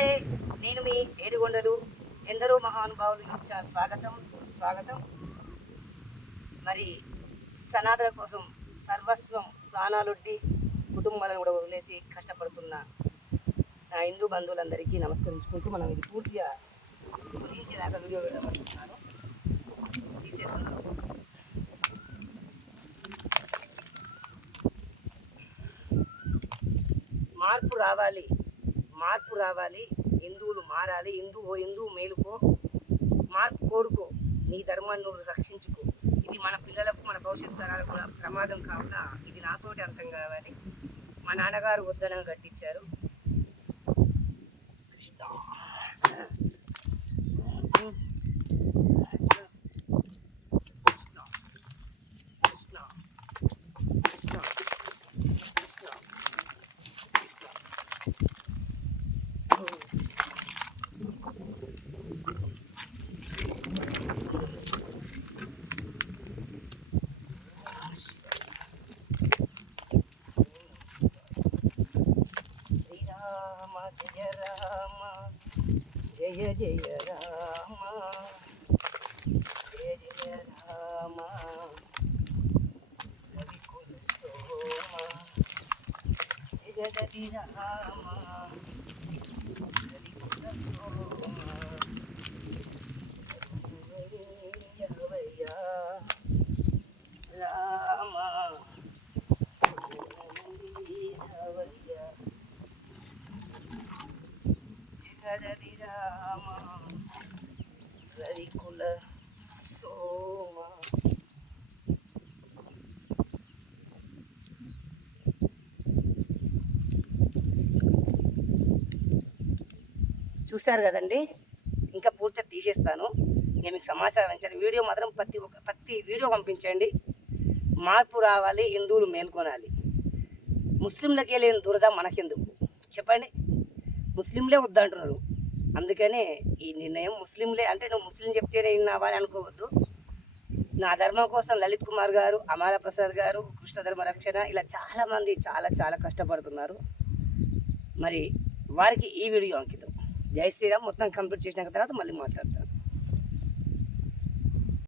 నమస్తే నేను మీ ఏడుగొండలు. ఎందరో మహానుభావులు చాలా స్వాగతం సుస్వాగతం. మరి సనాతన కోసం సర్వస్వం ప్రాణాలొడ్డి కుటుంబాలను కూడా వదిలేసి కష్టపడుతున్న నా హిందూ బంధువులందరికీ నమస్కరించుకుంటూ మనం ఇది పూర్తిగా ముగించేదాకా వీడియో పెట్టబడుతున్నాను తీసేస్తున్నాను మార్పు రావాలి. మార్పు రావాలి హిందువులు మారాలి హిందువు హిందువు మేలుకో మార్పు కోరుకో నీ ధర్మాన్ని నువ్వు రక్షించుకో. ఇది మన పిల్లలకు మన భవిష్యత్తు తరాలకు ప్రమాదం కావున ఇది నాతోటి అర్థం కావాలి. మా నాన్నగారు వద్దనం కట్టించారు. కృష్ణ. కృష్ణ. కృష్ణ కృష్ణ కృష్ణ శ్రీరామ జయ రామ జయ జయ రామ జయ జయ రామ. రవికుల సోమ జగదటి రామ. రవికుల సోమ రామ రవికుల సోమ చూశారు కదండి? ఇంకా పూర్తిగా తీసేస్తాను. నేను మీకు సమాచారం ఇచ్చాను. వీడియో మాత్రం ప్రతి ఒక్క ప్రతి వీడియో పంపించండి. మార్పు రావాలి హిందువులు మేల్కొనాలి. ముస్లింలకే లేని దురద మనకెందుకు? చెప్పండి. ముస్లింలే వద్దంటున్నారు. అందుకనే ఈ నిర్ణయం ముస్లింలే అంటే నువ్వు ముస్లిం చెప్తేనే విన్నావా అని అనుకోవద్దు. నా ధర్మం కోసం లలిత్ కుమార్ గారు అమాల ప్రసాద్ గారు కృష్ణ ధర్మ రక్షణ ఇలా చాలామంది చాలా చాలా కష్టపడుతున్నారు. మరి వారికి ఈ వీడియో అంకితం. జై శ్రీరామ్ మొత్తం కంప్లీట్ చేసిన తర్వాత మళ్ళీ మాట్లాడతాను.